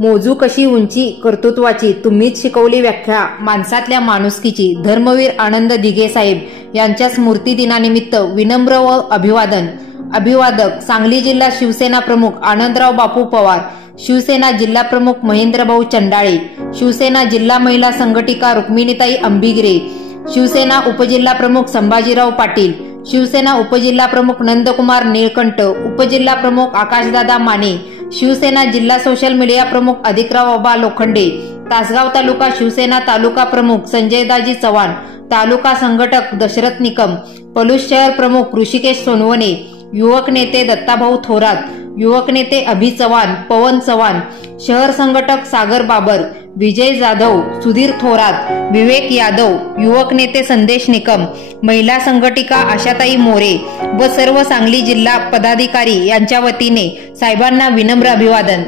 मोजू कशी उंची कर्तृत्वाची, तुम्हीच शिकवली व्याख्या माणसातल्या माणुसकीची। धर्मवीर आनंद दिघे साहेब यांच्या स्मृती दिनानिमित्त विनम्र व अभिवादन। अभिवादक सांगली जिल्हा शिवसेना प्रमुख आनंदराव बापू पवार, शिवसेना जिल्हा प्रमुख महेंद्रभाऊ चंडाळे, शिवसेना जिल्हा महिला संघटिका रुक्मिणीताई अंबिगरे, शिवसेना उपजिल्हा प्रमुख संभाजीराव पाटील, शिवसेना उपजिल्हा प्रमुख नंदकुमार निळकंठ, उपजिल्हा प्रमुख आकाशदादा माने, शिवसेना जिल्हा सोशल मीडिया प्रमुख अधिकराव बाबा लोखंडे, तासगाव तालुका शिवसेना तालुका प्रमुख संजयदाजी चव्हाण, तालुका संघटक दशरथ निकम, पलूस शहर प्रमुख ऋषिकेश सोनवणे, युवक नेते दत्ताभाऊ थोरात, युवक नेते अभि चव्हाण, पवन चव्हाण, शहर संघटक सागर बाबर, विजय जाधव, सुधीर थोरात, विवेक यादव, युवक नेते संदेश निकम, महिला संघटिका आशाताई मोरे व सर्व सांगली जिल्हा पदाधिकारी यांच्या वतीने साहेबांना विनम्र अभिवादन।